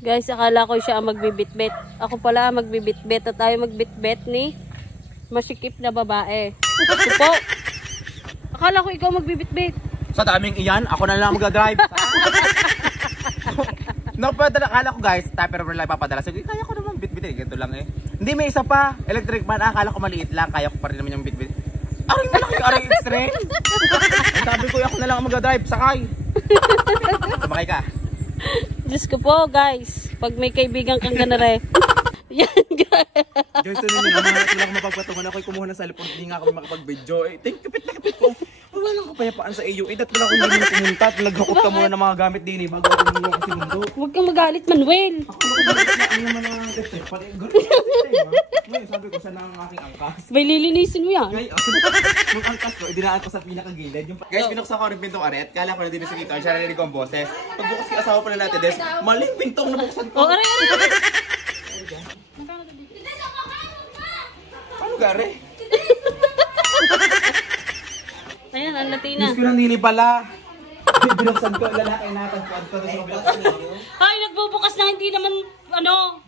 Guys, akala ko siya ang magbibitbit. Ako pala ang magbibitbit at tayo magbitbit ni masikip na babae. Gusto po. Akala ko ikaw magbibitbit. Sa daming iyan, ako na lang mag-drive. Akala ko guys, tapos lang papadala. Sige, kaya ko naman bitbit. Ganito lang eh. Hindi, may isa pa. Electric man. Akala ko maliit lang. Kaya ko pa rin naman yung bitbit. Aray malaki, aray extreme. Sabi ko, ako na lang mag-drive. Sakay. Sumakay ka. Diyos ko po, guys. Pag may kaibigan kang ganare. Yan, guys. Guys, sabi nyo naman, wala akong mapagpatungan. Ako'y kumuha ng cellphone. Hindi nga ako makapag-video. Eh, kapit na kapit ko. Walang kapayapaan sa iyo. Idat wala akong hindi pumunta. Naghakot ka muna ng mga gamit din. Bago ako muna kasi mundo. Huwag kang magalit, Manuel. Ako na ang naman ang step. Sabi ko, siya na ang aking angkas. May lilinisin mo yan. Ngay, yung angkas ko, idinaan ko sa pinakagilid. Guys, binuksan ko rin pintong aret. Kala ko na din sa kito. Siya narinig ko ang boses. Pagbukas ko asawa pala natin, Des, maling pintong nabuksan ko. Oh, aray. Ano gari? Ayan, ang Latina. Diyos ko nang nili pala. Binuksan ko, lalaki natin ko. Ay, nagbubukas na hindi naman, ano.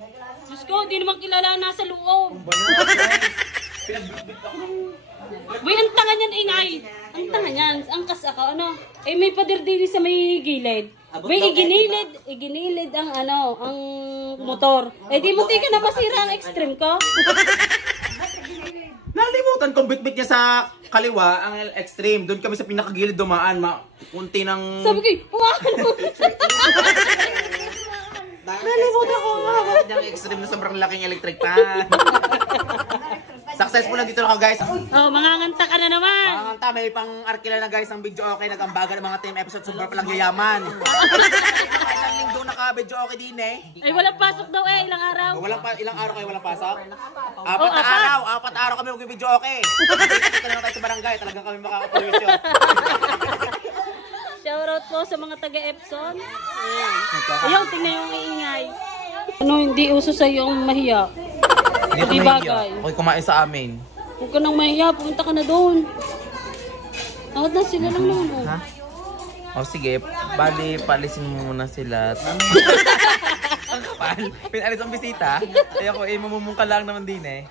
Diyos ko, hindi naman kilala nasa loob. Uy, ang tanga niyan, ingay. Ang tanga niyan. Ang kas ako, ano. Eh, may padirdili sa may gilid. May iginilid ang, ano, ang motor. Eh, di mo tika na masira ang extreme ko. Nalimutan kong bitbit niya sa kaliwa, ang extreme. Doon kami sa pinakagilid dumaan, kunti ng... Sabi ko, nalimutan ko nga. Bakit yung extreme na sobrang laking electric pan? Successful na dito na ako guys. oh, manganganta ka na naman. Manganganta, may pang arkila na guys ang video okay. Nag-ambagan ng mga team episode, super palang yayaman. Isang linggo naka-video okay din eh. Ay, walang pasok daw eh, ilang araw. Ilang araw kayo walang pasok? Apat araw kami mag-video okay. Kita na tayo sa barangay, talagang kami makakapulisyo. Shoutout po sa mga taga-Epson. Ayan. Ayaw, tingnan yung iingay. Ano, hindi uso sa yung mahiya. Hindi bagay. Ako'y kumain sa amin. Huwag ka nang mahiya, pumunta ka na doon. Nakot na sila lang naman. Oh. Ha? O sige, bali, palisin mo muna sila. Ang kapal. Pinalis ang bisita. Kaya ko, mamumungka lang naman din eh.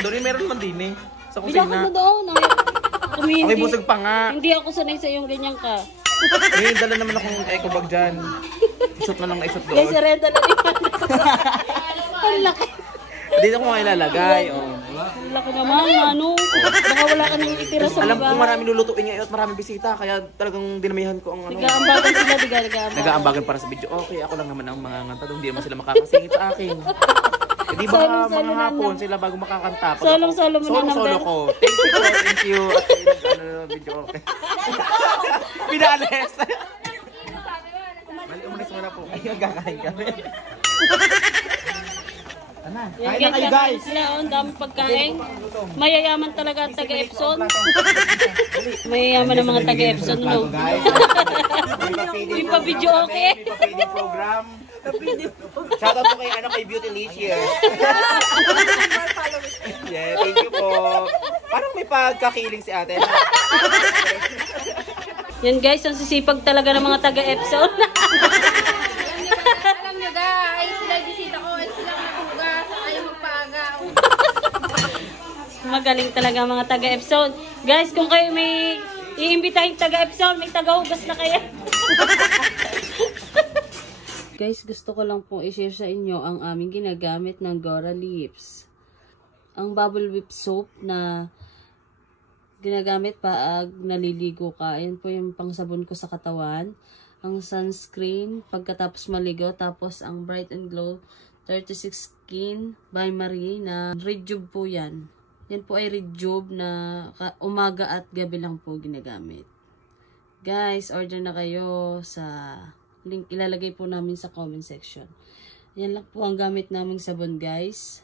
Doon, meron naman din eh. Sa Bila ka na kusina. doon. Ako'y busog pa nga. Hindi ako sanay sa yung ganyan ka. May dala naman akong eco bag dyan. Isot na lang isot doon. Guys, renta na din. Ang laki. Dito ko nga ilalagay. Oh. Ang laki naman, ano. Baka wala ka nang itira sa Alam mga. ko maraming lulutuin ngayon at maraming bisita. Kaya talagang dinamihan ko ang ano. Nag-aambagan sila, nag-aambagan. Nag-aambagan para sa video. Okay, ako lang naman ang mga nganta. Hindi naman sila makakasingit sa akin. Di ba mga hapon sila bago makakanta? Solo mo na number. Solo ko. Thank you po, thank you. At video okay. Pinales. Mali, umalis mo na po. Ay, magkakain kami. Kain na kayo guys. Sila, oh, ang dami pagkain. Mayayaman talaga ang taga-Epson. Mayayaman ang mga taga-Epson, no? Hindi pa video okay. Hindi pa feeding program. Shoutout po kay Beautylicious. Yeah, thank you po. Parang may pagkakiling si ate. Yan guys, ang sisipag talaga ng mga taga-Epson. Alam nyo guys, sila bisita ko, sila nakahugas, ayaw magpaaga. Magaling talaga ang mga taga-Epson. Guys, kung kayo may iimbitahin taga-Epson, may taga-hugas na kaya. Guys, gusto ko lang pong i-share sa inyo ang aming ginagamit ng Gora Lips. Ang bubble whip soap na ginagamit pag naliligo ka. Ayan po yung pangsabon ko sa katawan. Ang sunscreen pagkatapos maligo. Tapos ang Bright and Glow 36 Skin by Marie na Rejuve po yan. Yan po ay Rejuve na umaga at gabi lang po ginagamit. Guys, order na kayo sa link. Ilalagay po namin sa comment section. Yan lang po ang gamit naming sabon guys.